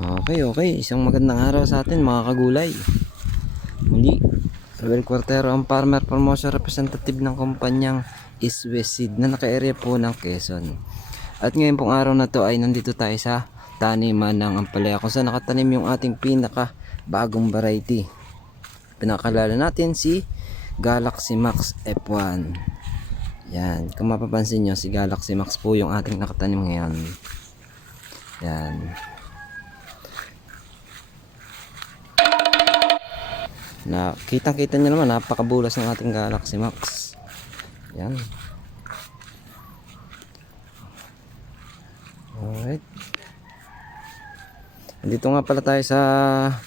Okay. Isang magandang araw sa atin mga kagulay. Muli, Ruel Cuartero ang farmer promotion representative ng kumpanyang East West Seed na naka-area po ng Quezon. At ngayon pong araw na to ay nandito tayo sa taniman ng ampalaya kung saan nakatanim yung ating pinaka bagong variety. Pinakalala natin si Galaxy Max F1. Yan, kung mapapansin nyo, si Galaxy Max po yung ating nakatanim ngayon. Yan. Na kitang-kita nyo naman, napakabulas ng ating Galaxy Max. Yan. Alright. Dito nga pala tayo sa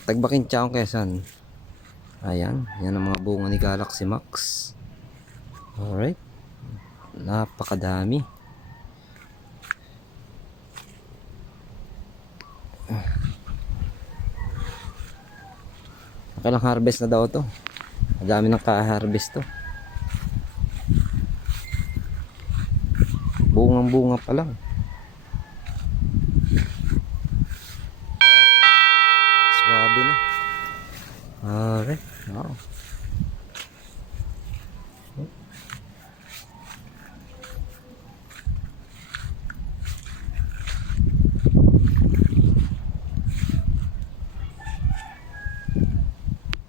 Tagbakintiao, Quezon. Ayan, yan ang mga bunga ni Galaxy Max. Alright. Napakadami. Nakalang harvest na daw to. Madami nang ka-harvest to. Bungang-bunga pa lang. Swabe na. Alright. Wow.